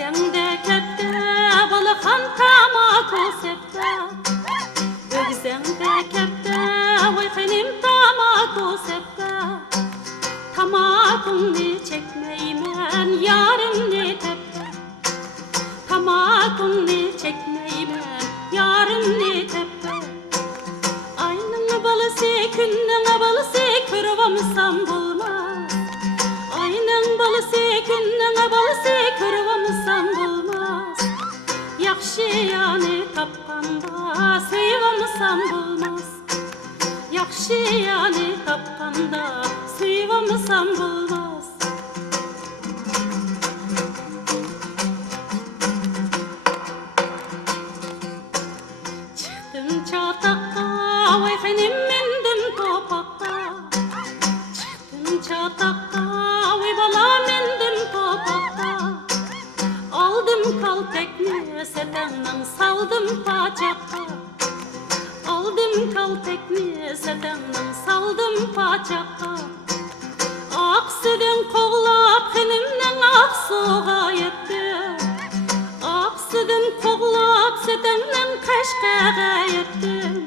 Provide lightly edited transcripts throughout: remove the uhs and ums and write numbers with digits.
Ögzende kepte balıkan tamaku septe. Ögzende kepte uykenim tamaku septe. Tamakuni çekmeymen yarimni tepte. Tamakuni çekmeymen yarimni tepte. Aynın balısı günün balısı kırvamsam bulmaz. Aynın balısı günün balısı kırvamsam bulmaz. Yakşı yani tapkanda sıyvamsam bulmaz. Yakşı yani tapkanda sıyvamsam bulmaz. Çıktım çatakka vaykenim mindim topakka. Çıktım çatakka vay bala mindim topakka. Aldım kaltekni setenle saldım paçakka. Aldım kaltekni setenle saldım paçakka. Aksıdın koğlap henimden aksuğa yetti. Aksıdın koğlap setenle kaşkağa yetti.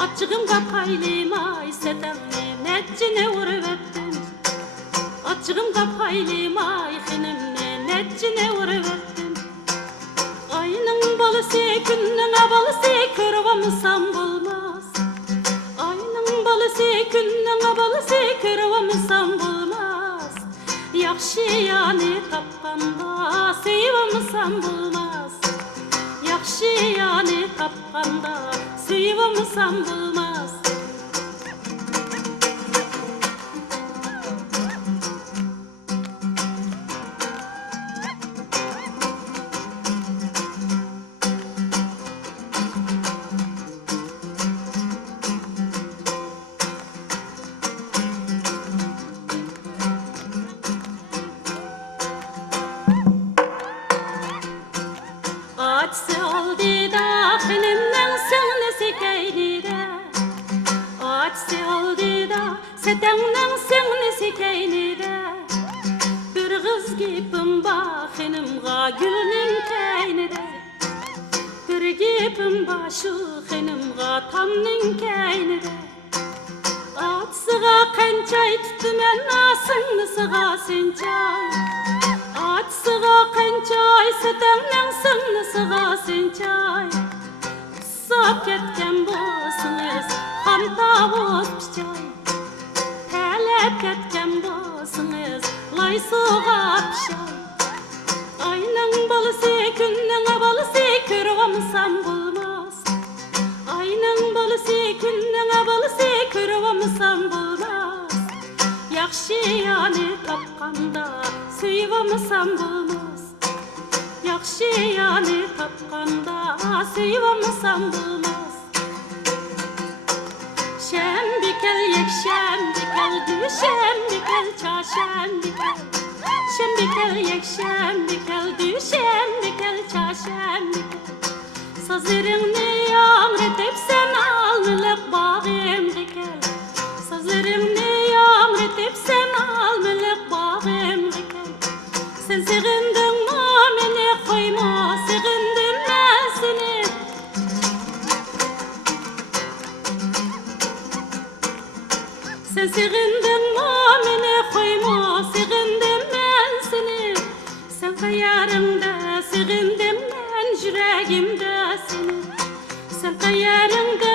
Açığımga paylimay setenni netçine uruvettin. Açığımga paylimay henimni netçine uruvettin. Aynın balısı günün balısı kırvamsam bulmaz. Aynın balısı günün balısı kırvamsam bulmaz. Yakşı yani tapkanda sıyvamsam bulmaz. Yakşı yani tapkanda sıyvamsam bulmaz. Açsı oldu da henimden sığnısı keynide. Açsı oldu da setenden sığnısı keynide. Bir kız gipim bakınımga gülünün keynide. Bir gipim başı henimga tamnın keynide. Açsıga kançay tutumen sığnısıga sinçay. Açsıga kançay setenlen sığnısıga sinçay. Sap ketken bolsunuz ham tavut pişay. Telep ketken bolsunuz lay suğa pişay. Aynın balısı günün balısı kırvamsam bulmaz. Aynın balısı günün balısı kırvamsam bulmaz. Yakşı yani tapkanda sıyvamsam bulmaz. Yakşı yani tapkanda sıyvamsam bulmaz. Şembikel yek şembikel düşembikel çaşembikel. Şembikel yek şembikel düşembikel çaşembikel. Sazırını yamretip sen almılık bağımdikel. Sazırını yamretip sen almılık bağımdikel. Sen sığındın mı beni koyma, sığındım ben seni. Sen sığındın mı beni koyma, sığındım ben seni. Sen kayarında sığındım ben yüreğimde seni. Sen kayarında